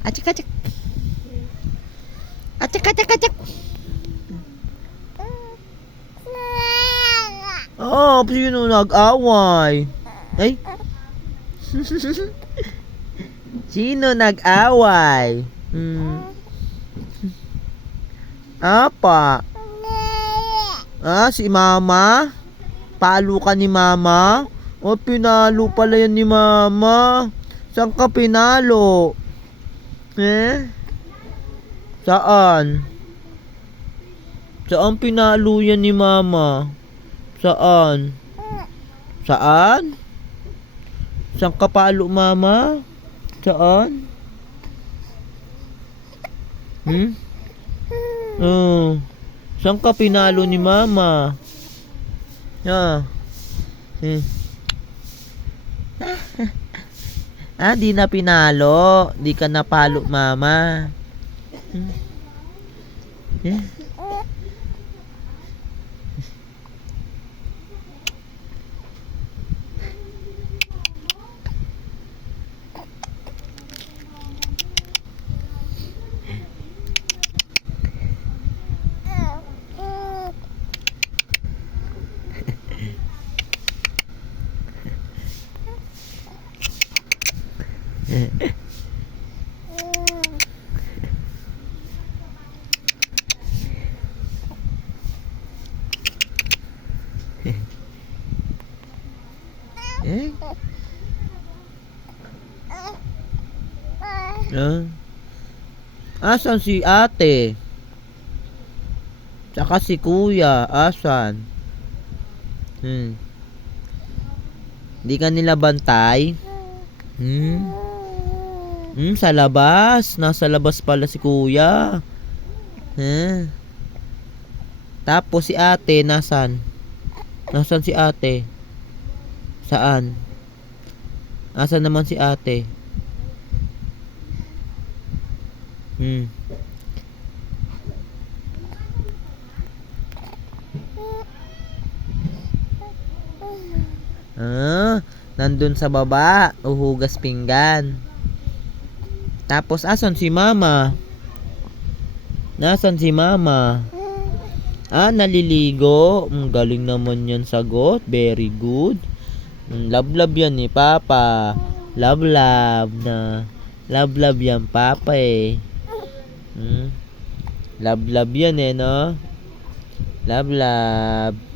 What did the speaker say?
Achik, achik. Achik, achik, achik. Oh, sino nag-away? Ay. Sino nag-away? Apa? Si mama? Palo ka ni mama? O, pinalo pala yan ni mama. Saan ka pinalo? Saan? Saan pinalo yan ni mama? Saan? Saan? Saan ka palo, mama? Saan? Saan ka pinalo ni mama? Di na pinalo. Di ka napalo, mama. Asan si ate? Tsaka si kuya, asan? Di ka nila bantay? Sa labas. Nasa labas pala si kuya. Tapos si ate, nasan? Nasan si ate? Saan? Asan naman si ate? Nandun sa baba, uhugas pinggan. Tapos asan si mama? Nasan si mama? Naliligo. Galing naman yan sagot. Very good. Love yan ni Papa. Love na. Love yan Papa eh. Love yan eh, no? Love.